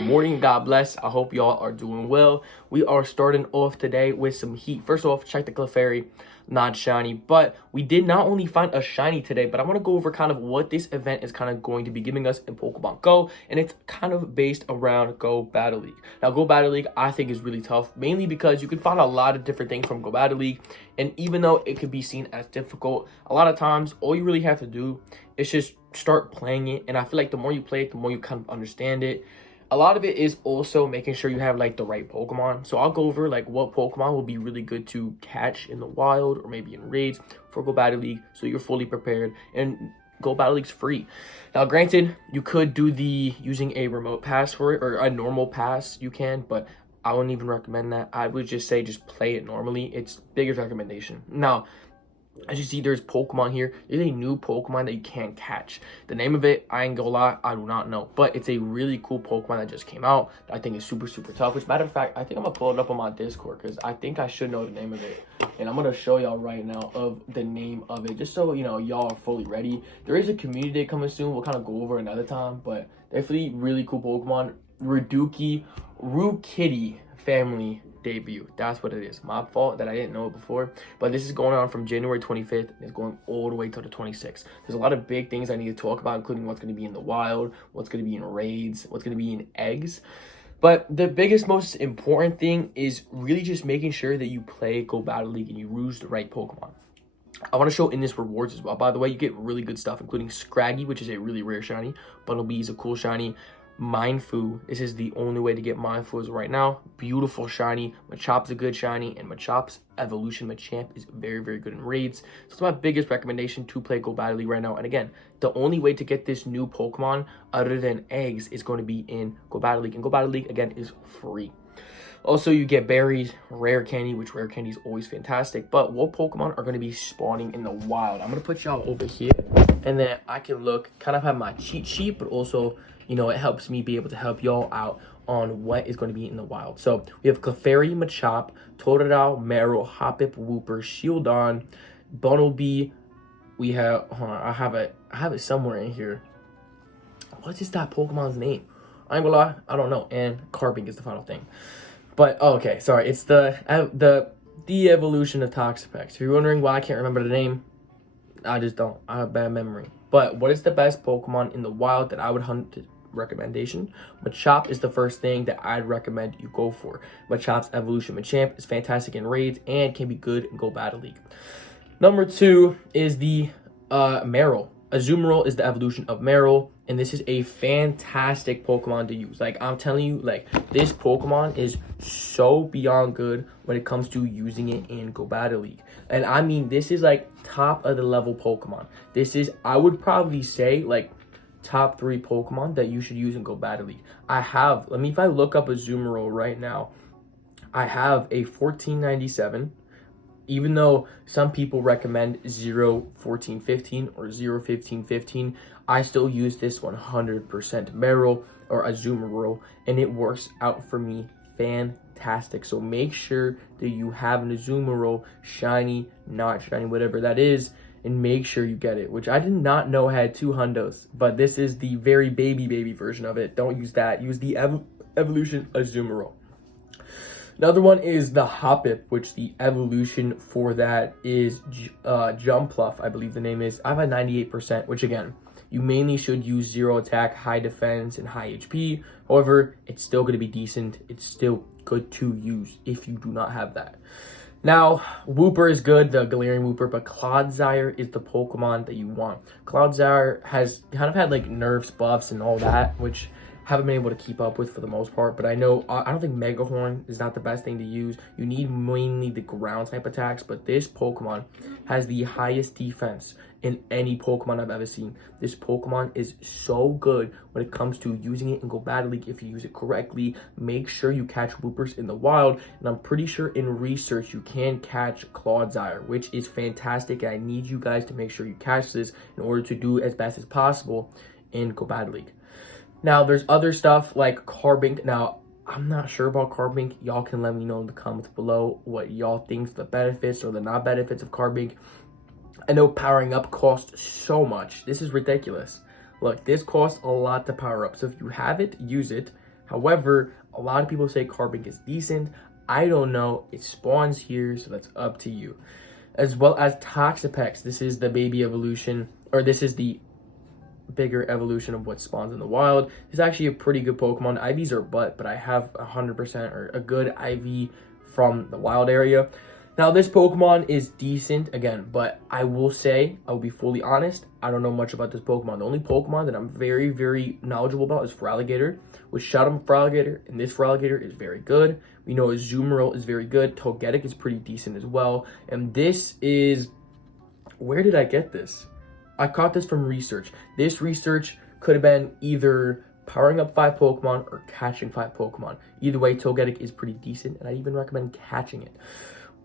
Good morning, God bless. I hope y'all are doing well. We are starting off today with some heat. First off, check the Clefairy, not shiny, but we did not only find a shiny today, but I want to go over kind of what this event is kind of going to be giving us in Pokemon Go, and it's kind of based around Go Battle League. Now, Go Battle League, I think, is really tough, mainly because you can find a lot of different things from Go Battle League, and even though it could be seen as difficult, a lot of times, all you really have to do is just start playing it, and I feel like the more you play it, the more you kind of understand it. A lot of it is also making sure you have like the right Pokemon. So I'll go over like what Pokemon will be really good to catch in the wild or maybe in raids for Go Battle League, so you're fully prepared. And Go Battle League's free. Now, granted, you could do the using a remote pass for it, or a normal pass, you can, but I wouldn't even recommend that. I would just say just play it normally. It's biggest recommendation. Now, as you see, there's Pokemon here. There's a new Pokemon that you can't catch. The name of it, I ain't gonna lie, I do not know. But it's a really cool Pokemon that just came out that I think is super, super tough. Which, matter of fact, I think I'm gonna pull it up on my Discord because I think I should know the name of it. And I'm gonna show y'all right now of the name of it, just so, you know, y'all are fully ready. There is a community day coming soon. We'll kind of go over another time. But definitely really cool Pokemon. Rukiddy family debut. That's what it is. My fault that I didn't know it before, but this is going on from January 25th and it's going all the way to the 26th. There's a lot of big things I need to talk about, including what's going to be in the wild, what's going to be in raids, what's going to be in eggs. But the biggest, most important thing is really just making sure that you play Go Battle League and you use the right Pokemon. I want to show in this rewards as well. By the way, you get really good stuff, including Scraggy, which is a really rare shiny. Bumblebee is a cool shiny. Mindfu, this is the only way to get Mindfu right now. Beautiful shiny. Machop's a good shiny, and Machop's evolution Machamp is very, very good in raids. So it's my biggest recommendation to play Go Battle League right now. And again, the only way to get this new Pokemon other than eggs is going to be in Go Battle League. And Go Battle League, again, is free. Also, you get berries, rare candy, which rare candy is always fantastic. But what Pokemon are going to be spawning in the wild? I'm going to put y'all over here, and then I can look, kind of have my cheat sheet, but also, you know, it helps me be able to help y'all out on what is going to be in the wild. So we have Clefairy, Machop, Totodile, Meryl, Hoppip, Wooper, Shieldon, Bumblebee. We have, hold on, I have it somewhere in here. What is that Pokemon's name? I ain't gonna lie, I don't know. And Carbink is the final thing. But, oh, okay, sorry. It's the evolution of Toxapex. If you're wondering why I can't remember the name, I just don't. I have bad memory. But what is the best Pokemon in the wild that I would hunt? Recommendation. Machop is the first thing that I'd recommend you go for. Machop's evolution Machamp is fantastic in raids and can be good in Go Battle League. Number 2 is the Meryl. Azumarill is the evolution of Meryl, and this is a fantastic Pokemon to use. Like, I'm telling you, like, this Pokemon is so beyond good when it comes to using it in Go Battle League. And I mean, this is like top of the level Pokemon. This is, I would probably say, like, top 3 Pokemon that you should use in Go Battle League. If I look up Azumarill right now, I have a 1497. Even though some people recommend 0-14-15 or 0-15-15, I still use this 100% Meryl or Azumarill, and it works out for me fantastic. So make sure that you have an Azumarill, shiny, not shiny, whatever that is, and make sure you get it, which I did not know had 2 hundos, but this is the very baby version of it. Don't use that. Use the evolution Azumarill. Another one is the Hoppip, which the evolution for that is Jumpluff, I believe the name is. I have a 98%, which again, you mainly should use 0 attack, high defense, and high HP. However, it's still going to be decent. It's still good to use if you do not have that. Now, Wooper is good, the Galarian Wooper, but Clodsire is the Pokemon that you want. Clodsire has kind of had like nerfs, buffs, and all that, which haven't been able to keep up with for the most part, but I know I don't think Megahorn is not the best thing to use. You need mainly the ground type attacks, but this Pokemon has the highest defense in any Pokemon I've ever seen. This Pokemon is so good when it comes to using it in Go Battle League. If you use it correctly, make sure you catch Woopers in the wild, and I'm pretty sure in research you can catch Clodsire, which is fantastic, and I need you guys to make sure you catch this in order to do as best as possible in Go Battle League. Now, there's other stuff like Carbink. Now, I'm not sure about Carbink. Y'all can let me know in the comments below what y'all think the benefits or the not benefits of Carbink. I know powering up costs so much. This is ridiculous. Look, this costs a lot to power up. So if you have it, use it. However, a lot of people say Carbink is decent. I don't know. It spawns here, so that's up to you. As well as Toxapex. This is the baby evolution, or this is the bigger evolution of what spawns in the wild. It's actually a pretty good Pokemon. IVs are but I have 100% or a good IV from the wild area. Now this Pokemon is decent again, but I will say, I will be fully honest, I don't know much about this Pokemon. The only Pokemon that I'm very, very knowledgeable about is Feraligatr, which shout out Feraligatr, and this Feraligatr is very good. We know Azumarill is very good. Togetic is pretty decent as well. And this is, where did I get this? I caught this from research. This research could have been either powering up 5 Pokemon or catching 5 Pokemon. Either way, Togetic is pretty decent, and I even recommend catching it.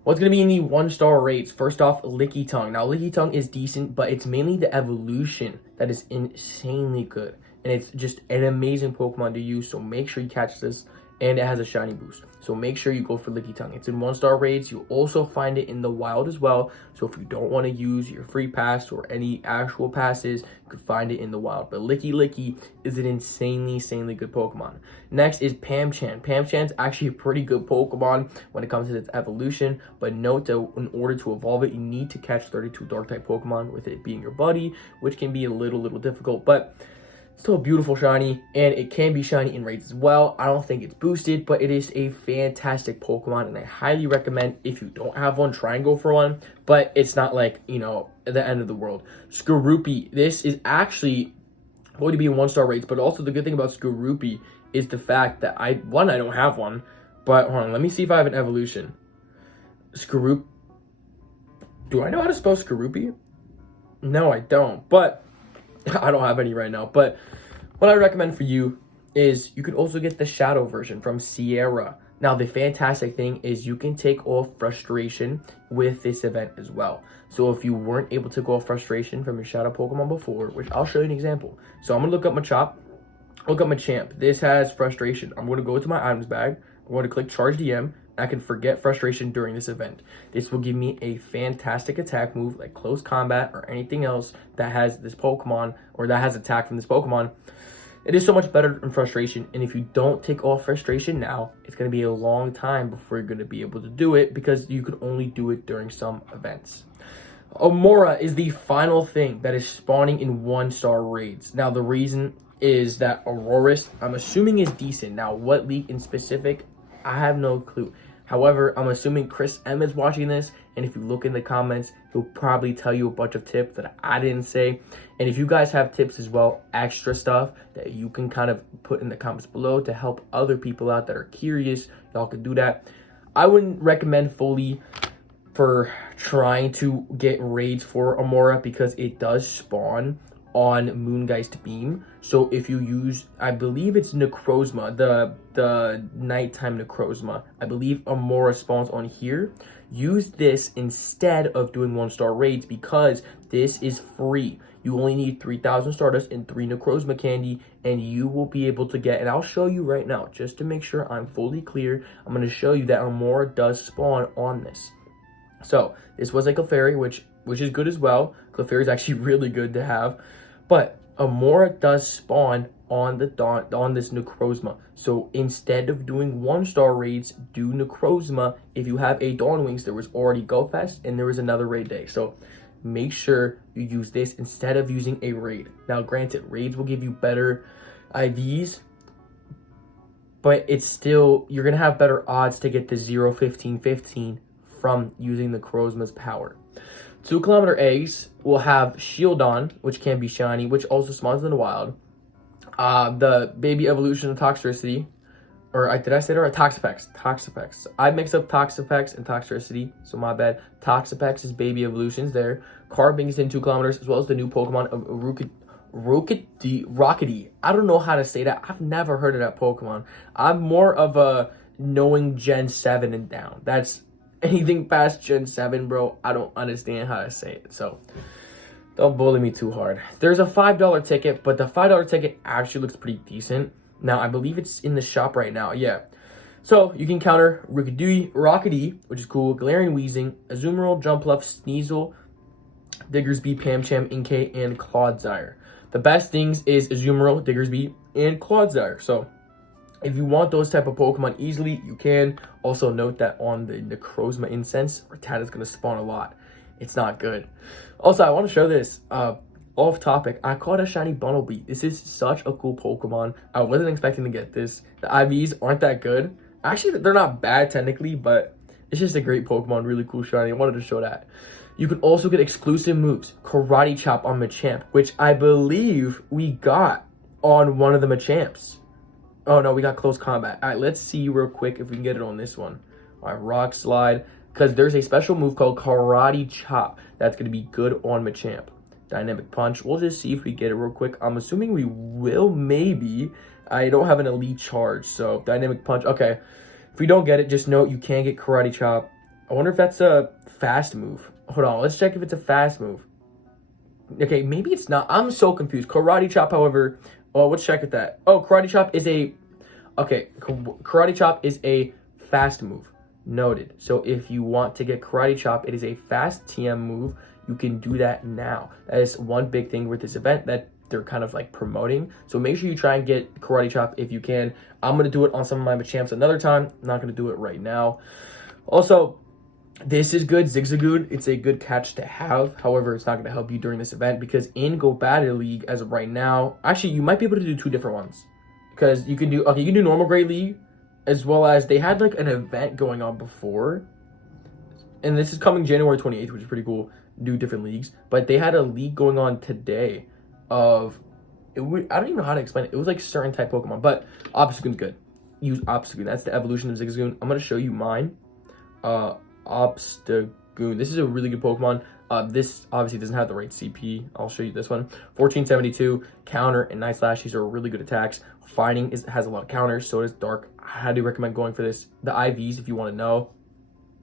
What's going to be in the 1-star rates? First off, Lickitung. Now, Lickitung is decent, but it's mainly the evolution that is insanely good. And it's just an amazing Pokemon to use, so make sure you catch this. And it has a shiny boost, so make sure you go for Lickitung. It's in 1-star raids. You'll also find it in the wild as well, so if you don't want to use your free pass or any actual passes, you could find it in the wild. But Licky is an insanely good Pokemon. Next is Pamchan. Pamchan's actually a pretty good Pokemon when it comes to its evolution, but note that in order to evolve it, you need to catch 32 Dark-type Pokemon, with it being your buddy, which can be a little difficult, but still a beautiful shiny, and it can be shiny in raids as well. I don't think it's boosted, but it is a fantastic Pokemon, and I highly recommend, if you don't have one, try and go for one, but it's not like, you know, the end of the world. Skorupi, this is actually going to be in 1-star rates, but also the good thing about Skorupi is the fact that I don't have one, but hold on, let me see if I have an evolution. Do I know how to spell Skorupi? No, I don't, but I don't have any right now, but what I recommend for you is you could also get the Shadow version from Sierra. Now, the fantastic thing is you can take off frustration with this event as well. So if you weren't able to go off frustration from your Shadow Pokemon before, which I'll show you an example. So I'm going to look up Machop, look up Machamp. This has frustration. I'm going to go to my items bag. I'm going to click Charge DM. I can forget frustration during this event. This will give me a fantastic attack move like close combat or anything else that has this Pokemon or that has attack from this Pokemon. It is so much better than frustration, and if you don't take off frustration now, it's going to be a long time before you're going to be able to do it because you can only do it during some events. Amora is the final thing that is spawning in 1-star raids. Now, the reason is that Aurorus, I'm assuming, is decent. Now, what league in specific, I have no clue. However, I'm assuming Chris M is watching this, and if you look in the comments, he'll probably tell you a bunch of tips that I didn't say. And if you guys have tips as well, extra stuff that you can kind of put in the comments below to help other people out that are curious, y'all could do that. I wouldn't recommend fully for trying to get raids for Amora because it does spawn on Moongeist Beam. So if you use, I believe it's Necrozma, the nighttime Necrozma, I believe Amora spawns on here. Use this instead of doing 1-star raids because this is free. You only need 3,000 Stardust and 3 Necrozma candy, and you will be able to get, and I'll show you right now, just to make sure I'm fully clear, I'm going to show you that Amora does spawn on this. So this was like a Clefairy, which is good as well. Clefairy is actually really good to have. But Amora does spawn on this Necrozma. So instead of doing 1-star raids, do Necrozma. If you have a Dawn Wings, there was already Go Fest and there was another raid day. So make sure you use this instead of using a raid. Now, granted, raids will give you better IVs, but it's still, you're going to have better odds to get the 0-15-15 from using the Necrozma's power. 2-kilometer eggs will have Shieldon, which can be shiny, which also spawns in the wild. The baby evolution of Toxtricity, or did I say it right? Toxapex. Toxapex. I mixed up Toxapex and Toxtricity, so my bad. Toxapex is baby evolutions there. Carbink is in 2 kilometers, as well as the new Pokemon of Rockety. I don't know how to say that. I've never heard of that Pokemon. I'm more of a knowing Gen 7 and down. That's anything past Gen 7, bro, I don't understand how to say it. So don't bully me too hard. There's a $5 ticket, but the $5 ticket actually looks pretty decent. Now, I believe it's in the shop right now. Yeah. So you can counter Rockety, which is cool, Galarian Weezing, Azumarill, Jumpluff, Sneasel, Diggersby, Pamcham, Inkay, and Clodsire. The best things is Azumarill, Diggersby, and Clodsire. So If you want those type of Pokemon easily, you can. Also note that on the Necrozma Incense, Rattata is going to spawn a lot. It's not good. Also, I want to show this. Off topic, I caught a shiny Bunnelby. This is such a cool Pokemon. I wasn't expecting to get this. The IVs aren't that good. Actually, they're not bad technically, but it's just a great Pokemon. Really cool shiny. I wanted to show that. You can also get exclusive moves. Karate Chop on Machamp, which I believe we got on one of the Machamps. Oh, no, we got Close Combat. All right, let's see real quick if we can get it on this one. All right, Rock Slide. Because there's a special move called Karate Chop that's going to be good on Machamp. Dynamic Punch. We'll just see if we get it real quick. I'm assuming we will, maybe. I don't have an elite charge, so Dynamic Punch. Okay, if we don't get it, just note you can get Karate Chop. I wonder if that's a fast move. Hold on, let's check if it's a fast move. Okay, maybe it's not. I'm so confused. Karate Chop, however, oh, let's check at that. Oh, Karate Chop is a, okay, Karate Chop is a fast move. Noted. So if you want to get Karate Chop, it is a fast TM move. You can do that now. That is one big thing with this event that they're kind of like promoting. So make sure you try and get Karate Chop if you can. I'm going to do it on some of my Machamps another time. I'm not going to do it right now. Also, this is good, Zigzagoon. It's a good catch to have. However, it's not going to help you during this event because in Go Battle League, as of right now, actually, you might be able to do two different ones. Because you can do, okay, you can do normal Great League, as well as they had like an event going on before. And this is coming January 28th, which is pretty cool. Do different leagues. But they had a league going on today of, I don't even know how to explain it. It was like certain type Pokemon, but Obstagoon's good. Use Obstagoon. That's the evolution of Zigzagoon. I'm going to show you mine. Obstagoon. This is a really good Pokemon. This obviously doesn't have the right CP. I'll show you this one. 1472, Counter, and Night Slash. These are really good attacks. Fighting has a lot of counters, so does Dark. I highly recommend going for this. The IVs, if you want to know,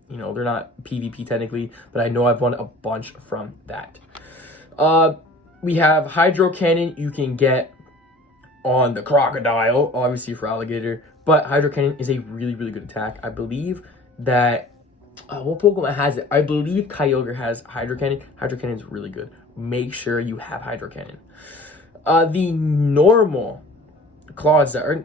you know, they're not PvP technically, but I know I've won a bunch from that. We have Hydro Cannon you can get on the Crocodile, obviously for Alligator, but Hydro Cannon is a really, really good attack. I believe that what Pokemon has it? I believe Kyogre has Hydro Cannon. Hydro Cannon is really good. Make sure you have Hydro Cannon. The normal Quagsire,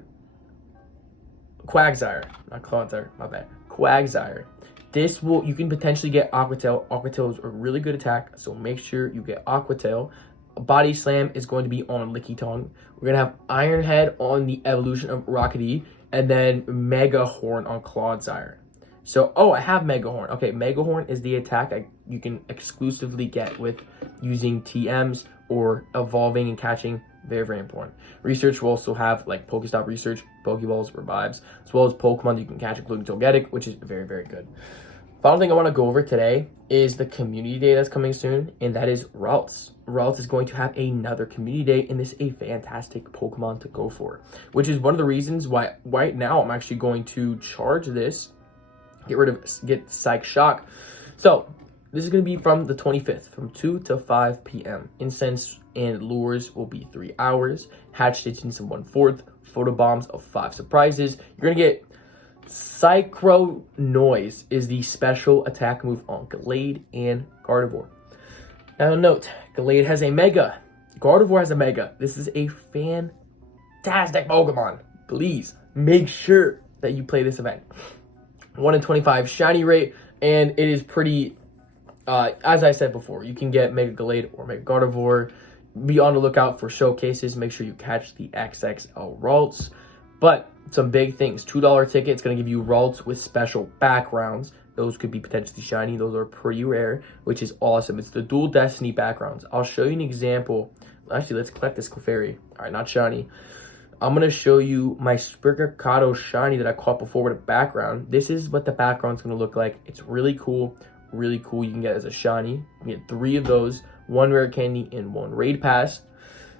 not Clodsire, my bad. Quagsire. This will, you can potentially get Aquatail. Aquatail is a really good attack, so make sure you get Aquatail. Body Slam is going to be on Lickitung. We're going to have Iron Head on the evolution of Rockety, and then Mega Horn on Clodsire. So, oh, I have Mega Horn. Okay, Mega Horn is the attack you can exclusively get with using TMs or evolving and catching. Very, very important. Research will also have like Pokestop research, Pokeballs, Revives, as well as Pokemon you can catch, including Togetic, which is very, very good. Final thing I want to go over today is the community day that's coming soon, and that is Ralts. Ralts is going to have another community day, and this is a fantastic Pokemon to go for, which is one of the reasons why right now I'm actually going to charge this, get Psych Shock. So this is going to be from the 25th, from 2 to 5 p.m. Incense and Lures will be 3 hours. Hatch Stitchings of 1/4. Photobombs of 5 surprises. You're going to get Synchro Noise is the special attack move on Glade and Gardevoir. Now note, Glade has a Mega. Gardevoir has a Mega. This is a fantastic Pokemon. Please make sure that you play this event. 1 in 25 shiny rate, and it is pretty, as I said before, you can get Mega Glade or Mega Gardevoir. Be on the lookout for showcases. Make sure you catch the XXL Ralts. But some big things. $2 ticket. It's going to give you Ralts with special backgrounds. Those could be potentially shiny. Those are pretty rare, which is awesome. It's the Dual Destiny backgrounds. I'll show you an example. Actually, let's collect this Clefairy. All right, not shiny. I'm going to show you my Sprigatito shiny that I caught before with a background. This is what the background's going to look like. It's really cool. Really cool. You can get it as a shiny. You can get 3 of those. 1 rare candy and 1 raid pass.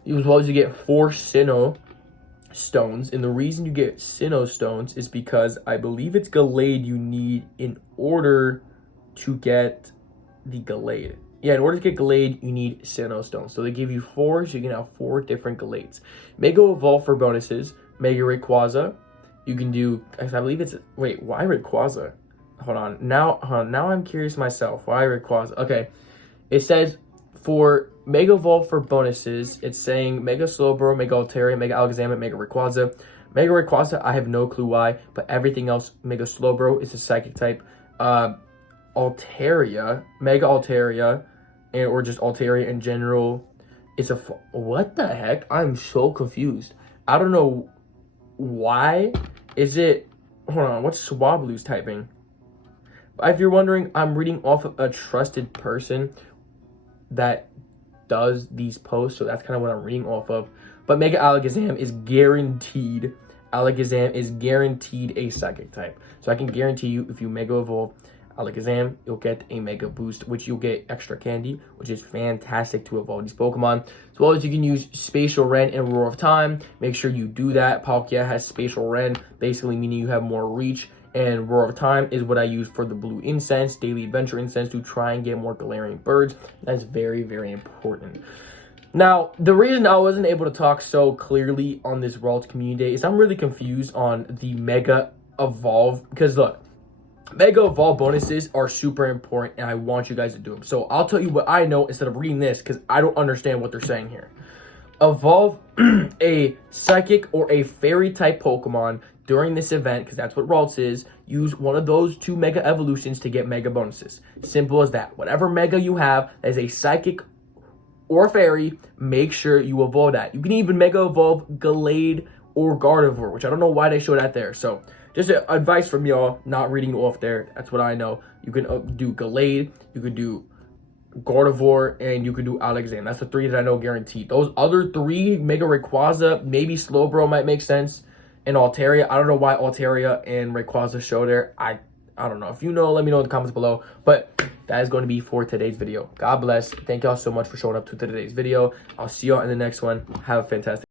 As well as you get 4 Sinnoh stones. And the reason you get Sinnoh stones is because I believe it's Glade you need in order to get the Glade. Yeah, in order to get Glade, you need Sinnoh stones. So they give you 4, so you can have 4 different Glades. Mega Evolve for bonuses. Mega Rayquaza. You can do, I believe it's, wait, why Rayquaza? Hold on. Now I'm curious myself. Why Rayquaza? Okay. It says for Mega Evolve for bonuses, it's saying Mega Slowbro, Mega Altaria, Mega Alakazam, Mega Rayquaza, Mega Rayquaza, I have no clue why, but everything else, Mega Slowbro is a Psychic type. Altaria, Mega Altaria, or just Altaria in general, is a... What the heck? I'm so confused. I don't know why. Is it... Hold on, what's Swablu's typing? If you're wondering, I'm reading off of a trusted person that does these posts, so that's kind of what I'm reading off of. But Mega Alakazam is guaranteed. Alakazam is guaranteed a Psychic type. So I can guarantee you, if you Mega Evolve Alakazam, you'll get a Mega Boost, which you'll get extra candy, which is fantastic to evolve these Pokemon. As well as you can use Spatial Ren and Roar of Time. Make sure you do that. Palkia has Spatial Ren, basically meaning you have more reach. And Roar of Time is what I use for the Blue Incense, Daily Adventure Incense, to try and get more Galarian Birds. That's very, very important. Now, the reason I wasn't able to talk so clearly on this World Community Day is I'm really confused on the Mega Evolve. Because look, Mega Evolve bonuses are super important, and I want you guys to do them. So I'll tell you what I know instead of reading this, because I don't understand what they're saying here. Evolve a Psychic or a Fairy type Pokemon during this event, because that's what Ralts is. Use one of those 2 Mega Evolutions to get Mega bonuses. Simple as that. Whatever Mega you have as a Psychic or Fairy, make sure you evolve that. You can even Mega Evolve Gallade or Gardevoir, which I don't know why they showed that there. So just advice from y'all, not reading off there. That's what I know. You can do Gallade, you could do Gardevoir, and you could do Alakazam. That's the 3 that I know guaranteed. Those other 3, Mega Rayquaza, maybe Slowbro might make sense, and Altaria. I don't know why Altaria and Rayquaza show there. I don't know. If you know, let me know in the comments below. But that is going to be for today's video. God bless. Thank y'all so much for showing up to today's video. I'll see y'all in the next one. Have a fantastic